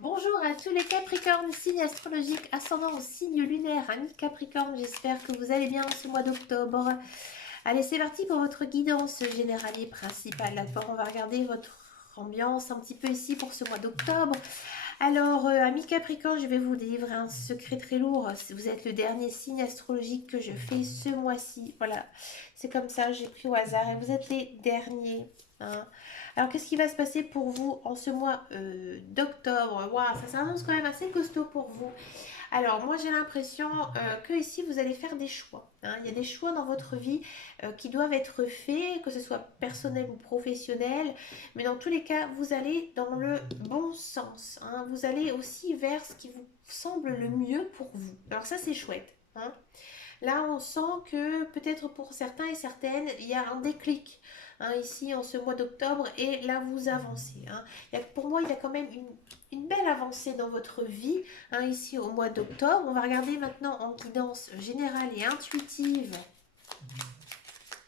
Bonjour à tous les Capricornes, signe astrologique ascendant au signe lunaire, amis Capricorne, j'espère que vous allez bien ce mois d'octobre. Allez, c'est parti pour votre guidance générale et principale. D'abord, on va regarder votre ambiance un petit peu ici pour ce mois d'octobre. Alors, amis Capricorne, je vais vous délivrer un secret très lourd. Vous êtes le dernier signe astrologique que je fais ce mois-ci. Voilà, c'est comme ça, j'ai pris au hasard et vous êtes les derniers. Hein. Alors, qu'est-ce qui va se passer pour vous en ce mois d'octobre? Waouh, ça s'annonce quand même assez costaud pour vous. Alors, moi, j'ai l'impression que ici, vous allez faire des choix. Hein. Il y a des choix dans votre vie qui doivent être faits, que ce soit personnel ou professionnel. Mais dans tous les cas, vous allez dans le bon sens. Hein. Vous allez aussi vers ce qui vous semble le mieux pour vous. Alors ça, c'est chouette. Hein. Là, on sent que peut-être pour certains et certaines, il y a un déclic hein, ici en ce mois d'octobre et là, vous avancez. Hein. Pour moi, il y a quand même une belle avancée dans votre vie hein, ici au mois d'octobre. On va regarder maintenant en guidance générale et intuitive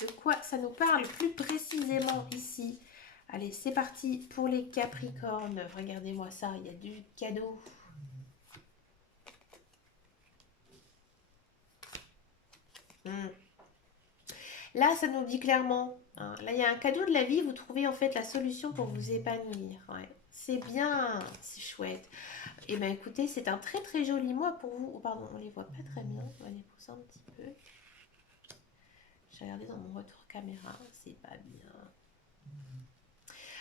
de quoi ça nous parle plus précisément ici. Allez, c'est parti pour les Capricornes. Regardez-moi ça, il y a du cadeau. Hmm. Là, ça nous dit clairement, hein, là, il y a un cadeau de la vie, vous trouvez en fait la solution pour vous épanouir. Ouais. C'est bien, c'est chouette. Et bien écoutez, c'est un très très joli mois pour vous. Oh, pardon, on les voit pas très bien. On va les pousser un petit peu. J'ai regardé dans mon retour caméra, c'est pas bien.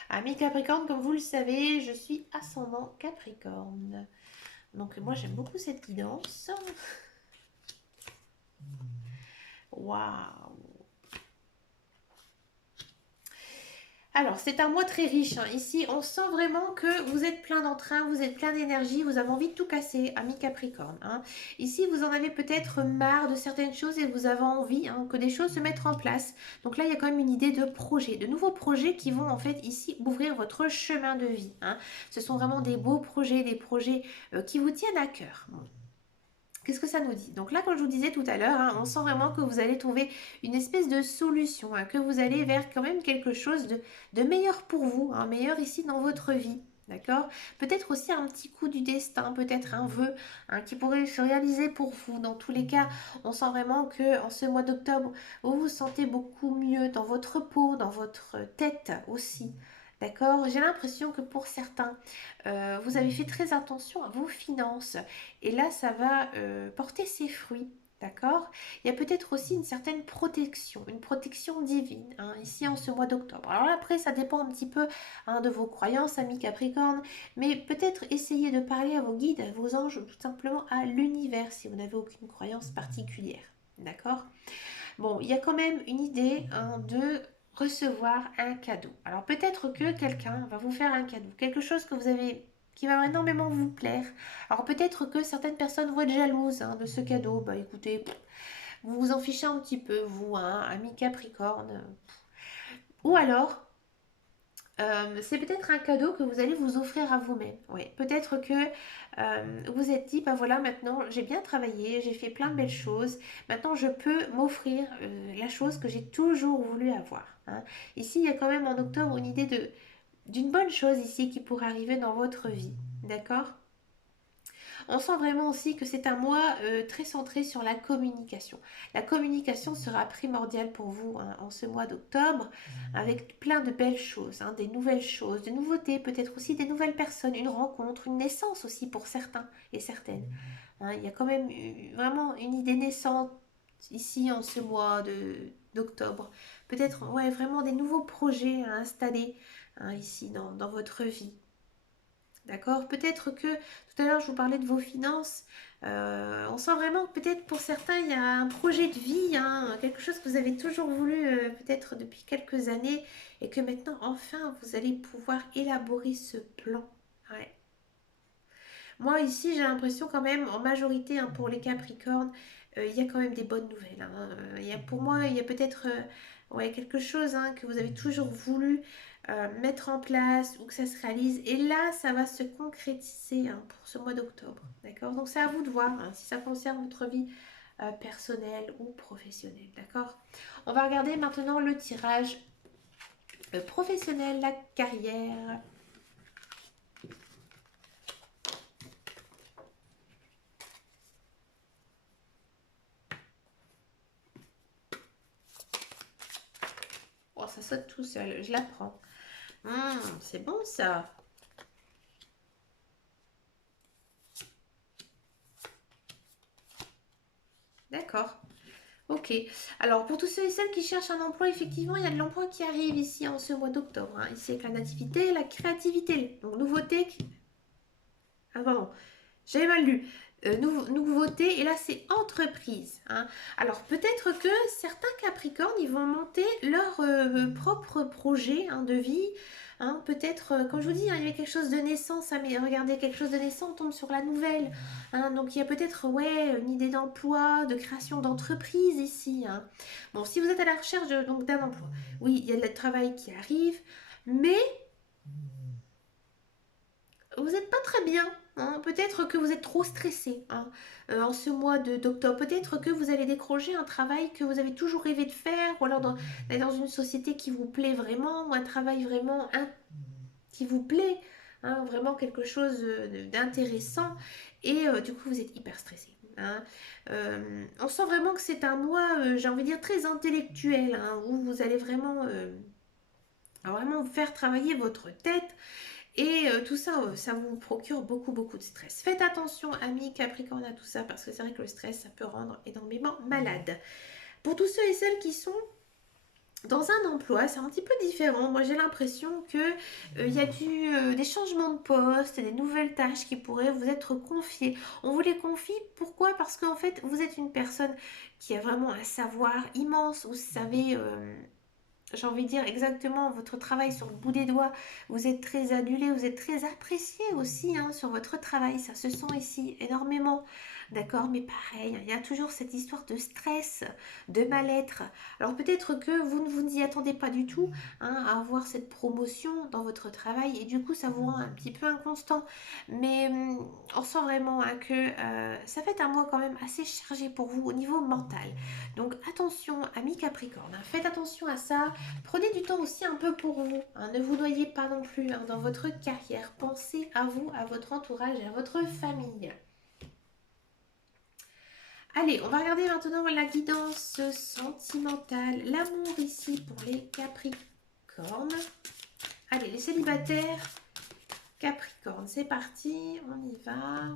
Amis Capricorne, comme vous le savez, je suis ascendant Capricorne. Donc moi j'aime beaucoup cette guidance. Waouh! Alors, c'est un mois très riche. Hein. Ici, on sent vraiment que vous êtes plein d'entrain, vous êtes plein d'énergie, vous avez envie de tout casser, ami Capricorne. Hein. Ici, vous en avez peut-être marre de certaines choses et vous avez envie hein, que des choses se mettent en place. Donc là, il y a quand même une idée de projet, de nouveaux projets qui vont en fait ici ouvrir votre chemin de vie. Hein. Ce sont vraiment des beaux projets, des projets qui vous tiennent à cœur. Bon. Qu'est-ce que ça nous dit? Donc là, comme je vous disais tout à l'heure, hein, on sent vraiment que vous allez trouver une espèce de solution, hein, que vous allez vers quand même quelque chose de meilleur pour vous, hein, meilleur ici dans votre vie. D'accord? Peut-être aussi un petit coup du destin, peut-être un vœu hein, qui pourrait se réaliser pour vous. Dans tous les cas, on sent vraiment que en ce mois d'octobre, vous vous sentez beaucoup mieux dans votre peau, dans votre tête aussi. D'accord? J'ai l'impression que pour certains, vous avez fait très attention à vos finances. Et là, ça va porter ses fruits. D'accord? Il y a peut-être aussi une certaine protection, une protection divine, hein, ici en ce mois d'octobre. Alors là, après, ça dépend un petit peu hein, de vos croyances, amis Capricorne, mais peut-être essayez de parler à vos guides, à vos anges, tout simplement à l'univers, si vous n'avez aucune croyance particulière. D'accord? Bon, il y a quand même une idée hein, de recevoir un cadeau. Alors peut-être que quelqu'un va vous faire un cadeau, quelque chose que vous avez qui va énormément vous plaire. Alors peut-être que certaines personnes vont être jalouses hein, de ce cadeau. Bah écoutez, vous vous en fichez un petit peu, vous, hein, ami Capricorne. Ou alors, c'est peut-être un cadeau que vous allez vous offrir à vous-même. Oui, peut-être que vous êtes dit, bah voilà, maintenant j'ai bien travaillé, j'ai fait plein de belles choses. Maintenant, je peux m'offrir la chose que j'ai toujours voulu avoir. Hein. Ici, il y a quand même en octobre une idée d'une bonne chose ici qui pourrait arriver dans votre vie. D'accord? On sent vraiment aussi que c'est un mois très centré sur la communication. La communication sera primordiale pour vous hein, en ce mois d'octobre avec plein de belles choses, hein, des nouvelles choses, des nouveautés, peut-être aussi des nouvelles personnes, une rencontre, une naissance aussi pour certains et certaines. Hein, il y a quand même vraiment une idée naissante ici en ce mois d'octobre. Peut-être ouais, vraiment des nouveaux projets à installer hein, ici dans votre vie. D'accord? Peut-être que tout à l'heure je vous parlais de vos finances. On sent vraiment que peut-être pour certains il y a un projet de vie, hein, quelque chose que vous avez toujours voulu peut-être depuis quelques années et que maintenant enfin vous allez pouvoir élaborer ce plan. Ouais. Moi ici j'ai l'impression quand même en majorité hein, pour les Capricornes il y a quand même des bonnes nouvelles. Hein. Pour moi il y a peut-être ouais, quelque chose hein, que vous avez toujours voulu mettre en place ou que ça se réalise. Et là, ça va se concrétiser hein, pour ce mois d'octobre. D'accord? Donc c'est à vous de voir hein, si ça concerne votre vie personnelle ou professionnelle. D'accord? On va regarder maintenant le tirage professionnel, la carrière. ça saute tout seul. Je la prends. C'est bon ça. D'accord. Ok. Alors, pour tous ceux et celles qui cherchent un emploi, effectivement, il y a de l'emploi qui arrive ici en ce mois d'octobre, hein. Ici, avec la nativité et la créativité. Donc, nouveauté. Ah, pardon. J'avais mal lu. Nouveauté, et là c'est entreprise, hein. Alors peut-être que certains Capricornes, ils vont monter leur propre projet, hein, de vie, hein. Peut-être, comme je vous dis, hein, il y avait quelque chose de naissance, hein, mais regardez, quelque chose de naissant, on tombe sur la nouvelle, hein. Donc il y a peut-être, ouais, une idée d'emploi, de création d'entreprise ici, hein. Bon, si vous êtes à la recherche donc d'un emploi, oui, il y a le travail qui arrive, mais vous n'êtes pas très bien, hein. Peut-être que vous êtes trop stressé, hein, en ce mois d'octobre. Peut-être que vous allez décrocher un travail que vous avez toujours rêvé de faire, ou alors d'aller dans une société qui vous plaît vraiment, ou un travail vraiment qui vous plaît, hein, vraiment quelque chose d'intéressant. Et du coup, vous êtes hyper stressé, hein. On sent vraiment que c'est un mois, j'ai envie de dire, très intellectuel, hein, où vous allez vraiment faire travailler votre tête. Et tout ça, ça vous procure beaucoup, beaucoup de stress. Faites attention, amis Capricorne, à tout ça, parce que c'est vrai que le stress, ça peut rendre énormément malade. Pour tous ceux et celles qui sont dans un emploi, c'est un petit peu différent. Moi, j'ai l'impression que il y a des changements de poste, des nouvelles tâches qui pourraient vous être confiées. On vous les confie, pourquoi? Parce qu'en fait, vous êtes une personne qui a vraiment un savoir immense. Vous savez, j'ai envie de dire exactement votre travail sur le bout des doigts. Vous êtes très adulé, vous êtes très apprécié aussi, hein, sur votre travail. Ça se sent ici énormément. D'accord, mais pareil, il y a toujours cette histoire de stress, de mal-être. Alors peut-être que vous ne vous y attendez pas du tout, hein, à avoir cette promotion dans votre travail, et du coup ça vous rend un petit peu inconstant. Mais on sent vraiment, hein, que ça fait un mois quand même assez chargé pour vous au niveau mental. Donc attention, amis Capricorne, hein, faites attention à ça. Prenez du temps aussi un peu pour vous, hein. Ne vous noyez pas non plus, hein, dans votre carrière. Pensez à vous, à votre entourage et à votre famille. Allez, on va regarder maintenant la guidance sentimentale, l'amour ici pour les Capricornes. Allez, les célibataires Capricorne, c'est parti, on y va.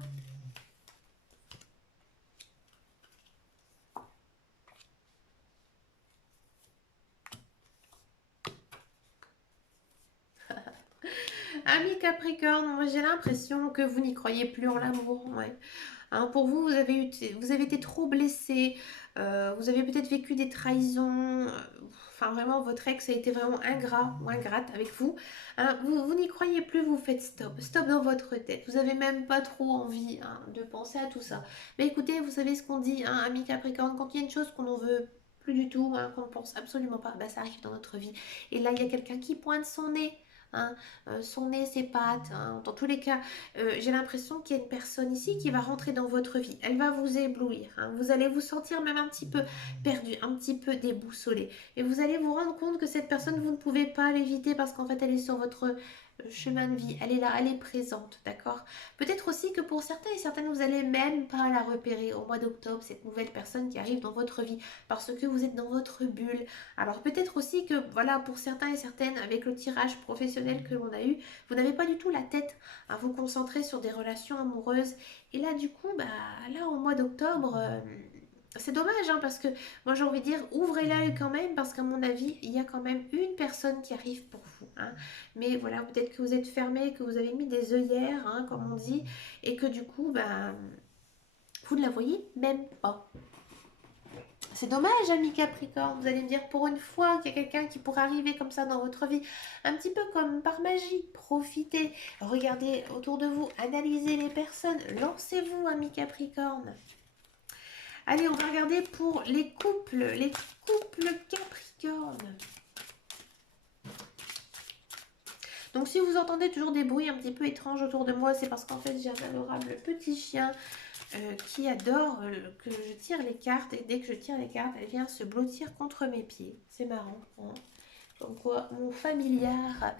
Amis Capricorne, moi j'ai l'impression que vous n'y croyez plus en l'amour, ouais. Hein, pour vous, vous avez été trop blessé, vous avez peut-être vécu des trahisons, enfin vraiment votre ex a été vraiment ingrat ou ingrate avec vous. Hein, vous n'y croyez plus, vous faites stop, stop dans votre tête, vous avez même pas trop envie, hein, de penser à tout ça. Mais écoutez, vous savez ce qu'on dit, hein, ami Capricorne, quand il y a une chose qu'on n'en veut plus du tout, hein, qu'on ne pense absolument pas, bah, ça arrive dans notre vie. Et là, il y a quelqu'un qui pointe son nez. Hein, son nez, ses pattes, hein. Dans tous les cas, j'ai l'impression qu'il y a une personne ici qui va rentrer dans votre vie. Elle va vous éblouir, hein. Vous allez vous sentir même un petit peu perdu, un petit peu déboussolé. Et vous allez vous rendre compte que cette personne, vous ne pouvez pas l'éviter parce qu'en fait, elle est sur votre chemin de vie. Elle est là, elle est présente, d'accord? Peut-être aussi que pour certains et certaines, vous n'allez même pas la repérer au mois d'octobre, cette nouvelle personne qui arrive dans votre vie, parce que vous êtes dans votre bulle. Alors peut-être aussi que, voilà, pour certains et certaines, avec le tirage professionnel que l'on a eu, vous n'avez pas du tout la tête à vous concentrer sur des relations amoureuses. Et là, du coup, bah, là, au mois d'octobre, c'est dommage, hein, parce que moi, j'ai envie de dire, ouvrez l'œil quand même, parce qu'à mon avis, il y a quand même une personne qui arrive pour vous, hein. Mais voilà, peut-être que vous êtes fermé, que vous avez mis des œillères, hein, comme on dit, et que du coup, bah, vous ne la voyez même pas. C'est dommage, ami Capricorne. Vous allez me dire pour une fois qu'il y a quelqu'un qui pourrait arriver comme ça dans votre vie, un petit peu comme par magie. Profitez, regardez autour de vous, analysez les personnes, lancez-vous, ami Capricorne. Allez, on va regarder pour les couples Capricorne. Donc si vous entendez toujours des bruits un petit peu étranges autour de moi, c'est parce qu'en fait j'ai un adorable petit chien qui adore que je tire les cartes, et dès que je tire les cartes, elle vient se blottir contre mes pieds. C'est marrant, hein. Comme quoi mon familiar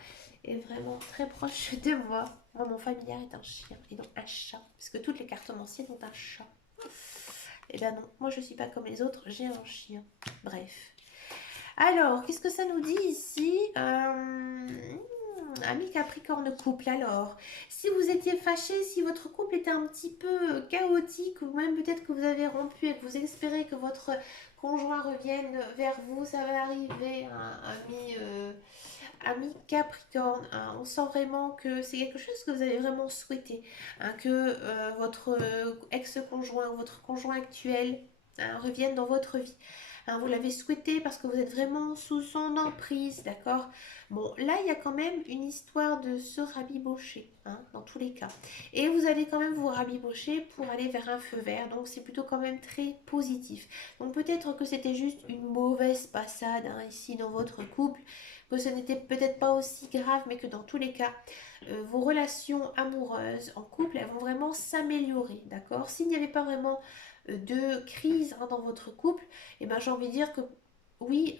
est vraiment très proche de moi. Moi, mon familiar est un chien et non un chat, parce que toutes les cartomanciennes ont un chat. Et ben non, moi je suis pas comme les autres, j'ai un chien. Bref. Alors, qu'est-ce que ça nous dit ici? Ami Capricorne couple, alors, si vous étiez fâché, si votre couple était un petit peu chaotique, ou même peut-être que vous avez rompu et que vous espérez que votre conjoint revienne vers vous, ça va arriver, hein, ami Capricorne, hein. On sent vraiment que c'est quelque chose que vous avez vraiment souhaité, hein, que votre ex-conjoint ou votre conjoint actuel, hein, revienne dans votre vie. Hein, vous l'avez souhaité parce que vous êtes vraiment sous son emprise, d'accord? Bon, là, il y a quand même une histoire de se rabibocher, hein, dans tous les cas. Et vous allez quand même vous rabibocher pour aller vers un feu vert, donc c'est plutôt quand même très positif. Donc peut-être que c'était juste une mauvaise passade, hein, ici dans votre couple, que ce n'était peut-être pas aussi grave, mais que dans tous les cas, vos relations amoureuses en couple, elles vont vraiment s'améliorer, d'accord? S'il n'y avait pas vraiment de crise, hein, dans votre couple, et ben j'ai envie de dire que oui,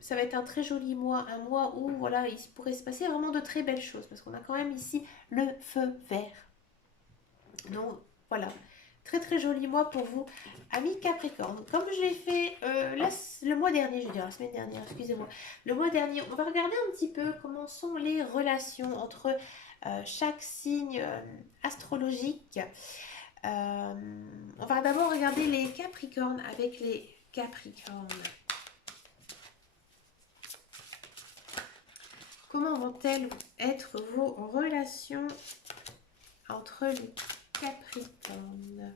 ça va être un très joli mois, un mois où voilà, il pourrait se passer vraiment de très belles choses, parce qu'on a quand même ici le feu vert. Donc voilà, très très joli mois pour vous, amis Capricorne. Comme je l'ai fait le mois dernier, je veux dire la semaine dernière, excusez-moi, le mois dernier, on va regarder un petit peu comment sont les relations entre chaque signe astrologique. On va d'abord regarder les Capricornes avec les Capricornes. Comment vont-elles être vos relations entre les Capricornes?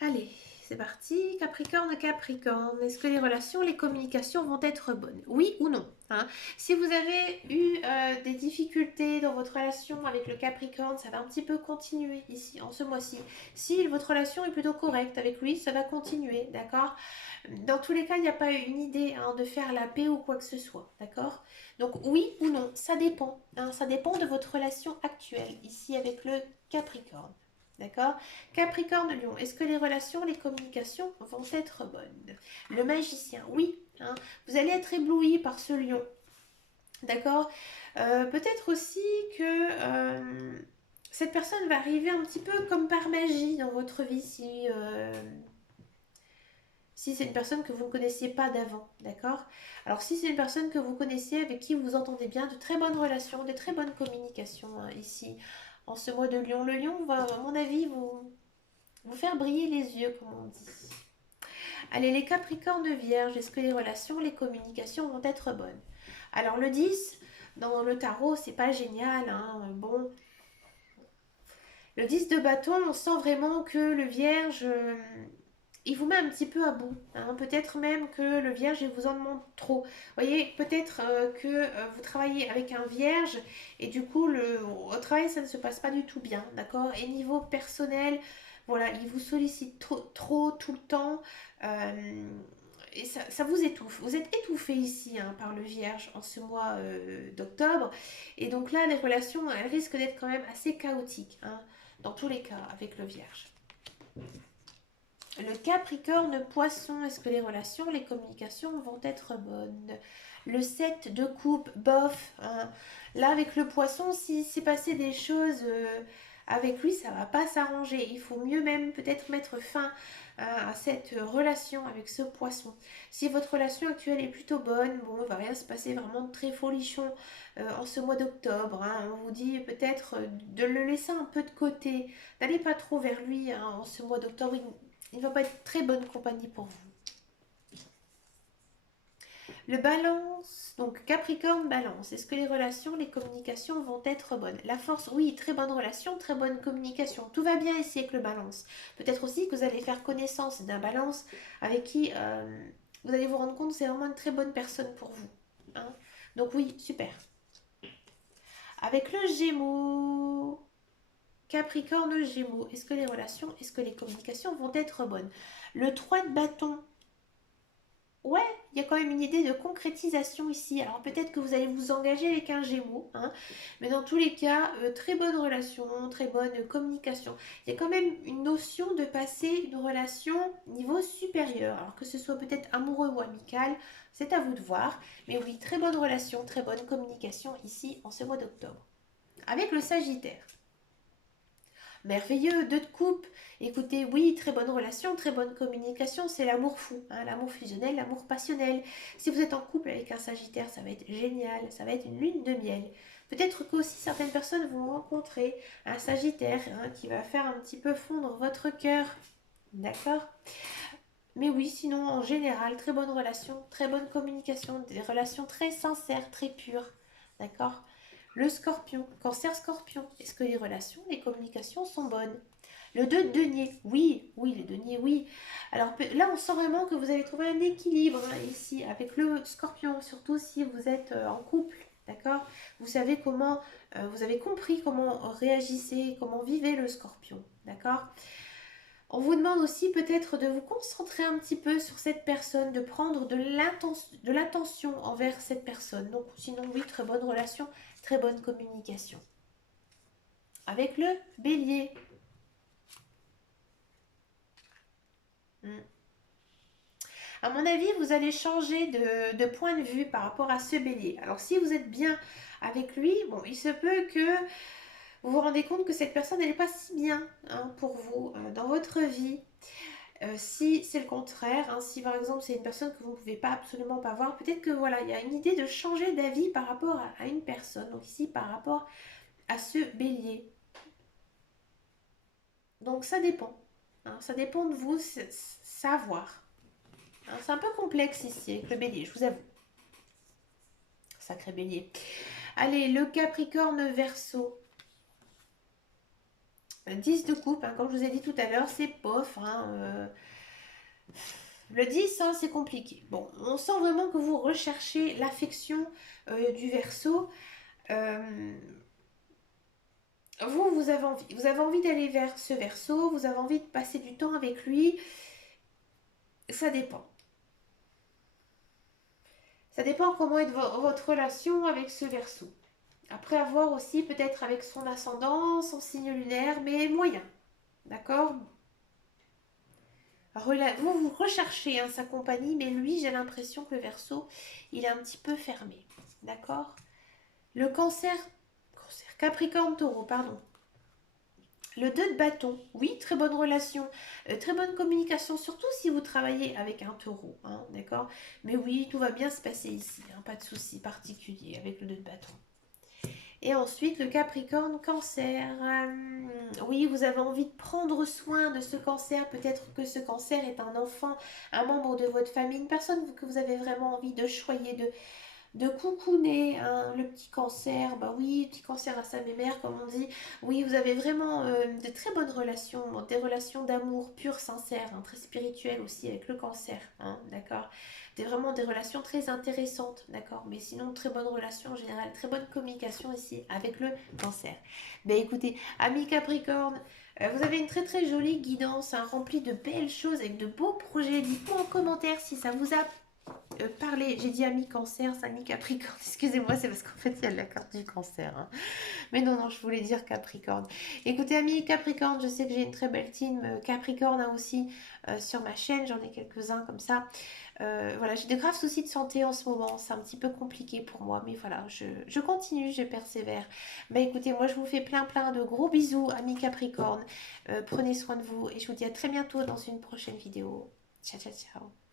Allez, c'est parti. Capricorne, Capricorne. Est-ce que les relations, les communications vont être bonnes? Oui ou non, hein? Si vous avez eu des difficultés dans votre relation avec le Capricorne, ça va un petit peu continuer ici, en ce mois-ci. Si votre relation est plutôt correcte avec lui, ça va continuer, d'accord? Dans tous les cas, il n'y a pas une idée, hein, de faire la paix ou quoi que ce soit, d'accord? Donc oui ou non, ça dépend, hein, ça dépend de votre relation actuelle, ici avec le Capricorne. D'accord? Capricorne, Lion, est-ce que les relations, les communications vont être bonnes? Le magicien, oui, hein, vous allez être ébloui par ce lion. D'accord? Peut-être aussi que cette personne va arriver un petit peu comme par magie dans votre vie si c'est une personne que vous ne connaissiez pas d'avant, d'accord? Alors si c'est une personne que vous connaissez, avec qui vous vous entendez bien, de très bonnes relations, de très bonnes communications, hein, ici, en ce mois de Lion. Le Lion va, à mon avis, vous faire briller les yeux, comme on dit. Allez, les Capricornes Vierges, est-ce que les relations, les communications vont être bonnes? Alors le 10, dans le tarot, c'est pas génial, hein, bon. Le 10 de bâton, on sent vraiment que le Vierge, il vous met un petit peu à bout, hein. Peut-être même que le Vierge, il vous en demande trop. Vous voyez, peut-être que vous travaillez avec un Vierge et du coup, au travail, ça ne se passe pas du tout bien, d'accord? Et niveau personnel, voilà, il vous sollicite trop tout le temps. euh, et ça vous étouffe. Vous êtes étouffé ici, hein, par le Vierge en ce mois d'octobre. Et donc là, les relations, elles risquent d'être quand même assez chaotiques, hein, dans tous les cas, avec le Vierge. Le Capricorne Poisson, est-ce que les relations, les communications vont être bonnes? Le 7 de coupe, bof, hein. Là, avec le Poisson, si s'est passé des choses avec lui, ça va pas s'arranger. Il faut mieux même peut-être mettre fin à cette relation avec ce Poisson. Si votre relation actuelle est plutôt bonne, bon, il va rien se passer vraiment de très folichon en ce mois d'octobre, hein. On vous dit peut-être de le laisser un peu de côté. N'allez pas trop vers lui, hein, en ce mois d'octobre. Il ne va pas être très bonne compagnie pour vous. Le balance, donc Capricorne balance, est-ce que les relations, les communications vont être bonnes? La force, oui, très bonne relation, très bonne communication. Tout va bien ici avec le balance. Peut-être aussi que vous allez faire connaissance d'un balance avec qui vous allez vous rendre compte que c'est vraiment une très bonne personne pour vous, hein. Donc oui, super. Avec le Gémeaux, Capricorne Gémeaux, est-ce que les relations, est-ce que les communications vont être bonnes? Le 3 de bâton, ouais, il y a quand même une idée de concrétisation ici. Alors peut-être que vous allez vous engager avec un Gémeaux, hein, mais dans tous les cas, très bonne relation, très bonne communication. Il y a quand même une notion de passer une relation niveau supérieur. Alors que ce soit peut-être amoureux ou amical, c'est à vous de voir. Mais oui, très bonne relation, très bonne communication ici en ce mois d'octobre. Avec le Sagittaire. Merveilleux, deux de coupe. Écoutez, oui, très bonne relation, très bonne communication, c'est l'amour fou, hein, l'amour fusionnel, l'amour passionnel. Si vous êtes en couple avec un Sagittaire, ça va être génial, ça va être une lune de miel. Peut-être que aussi certaines personnes vont rencontrer un Sagittaire, hein, qui va faire un petit peu fondre votre cœur. D'accord? Mais oui, sinon, en général, très bonne relation, très bonne communication, des relations très sincères, très pures. D'accord? Le scorpion, cancer scorpion. Est-ce que les relations, les communications sont bonnes? Le 2 de denier, oui, oui, les deniers, oui. Alors là, on sent vraiment que vous avez trouvé un équilibre, hein, ici avec le scorpion, surtout si vous êtes en couple, d'accord? Vous savez comment, vous avez compris comment réagissez, comment vivait le scorpion, d'accord? On vous demande aussi peut-être de vous concentrer un petit peu sur cette personne, de prendre de l'attention envers cette personne. Donc sinon, oui, très bonne relation, très bonne communication. Avec le bélier. Hmm. À mon avis, vous allez changer de point de vue par rapport à ce bélier. Alors si vous êtes bien avec lui, bon, il se peut que vous vous rendez compte que cette personne, elle n'est pas si bien, hein, pour vous dans votre vie. Si c'est le contraire, hein, si par exemple c'est une personne que vous ne pouvez pas absolument pas voir, peut-être que voilà, il y a une idée de changer d'avis par rapport à une personne. Donc ici, par rapport à ce bélier. Donc ça dépend, hein, ça dépend de vous, savoir. Hein, c'est un peu complexe ici avec le bélier, je vous avoue. Sacré bélier. Allez, le Capricorne Verseau. 10 de coupe, hein, comme je vous ai dit tout à l'heure, c'est pof. Hein, le 10, hein, c'est compliqué. Bon, on sent vraiment que vous recherchez l'affection du Verseau. Euh, vous avez envie d'aller vers ce Verseau, vous avez envie de passer du temps avec lui. Ça dépend. Ça dépend comment est votre relation avec ce Verseau. Après avoir aussi peut-être avec son ascendant, son signe lunaire, mais moyen. D'accord? Vous recherchez, hein, sa compagnie, mais lui, j'ai l'impression que le Verseau, il est un petit peu fermé. D'accord? Le cancer, Capricorne Taureau, pardon. Le 2 de bâton, oui, très bonne relation, très bonne communication, surtout si vous travaillez avec un taureau, hein, d'accord? Mais oui, tout va bien se passer ici, hein, pas de souci particulier avec le 2 de bâton. Et ensuite, le Capricorne, cancer. Oui, vous avez envie de prendre soin de ce cancer. Peut-être que ce cancer est un enfant, un membre de votre famille, une personne que vous avez vraiment envie de choyer, de coucouner, hein, le petit cancer. Bah oui, petit cancer à sa mémère, comme on dit. Oui, vous avez vraiment de très bonnes relations, des relations d'amour pur, sincère, hein, très spirituelles aussi avec le cancer, hein, d'accord? Vraiment des relations très intéressantes, d'accord? Mais sinon, très bonne relation en général, très bonne communication ici avec le cancer. Ben écoutez, amis Capricorne, vous avez une très très jolie guidance, hein, remplie de belles choses, avec de beaux projets. Dites-moi en commentaire si ça vous a parlé. J'ai dit ami cancer, c'est ami Capricorne. Excusez-moi, c'est parce qu'en fait, il y a la carte du cancer, hein. Mais non, non, je voulais dire Capricorne. Écoutez, amis Capricorne, je sais que j'ai une très belle team Capricorne, hein, aussi sur ma chaîne. J'en ai quelques-uns comme ça. Voilà, j'ai de graves soucis de santé en ce moment. C'est un petit peu compliqué pour moi. Mais voilà, je continue, je persévère. Bah écoutez, moi je vous fais plein plein de gros bisous, amis Capricorne. Prenez soin de vous et je vous dis à très bientôt dans une prochaine vidéo. Ciao, ciao, ciao.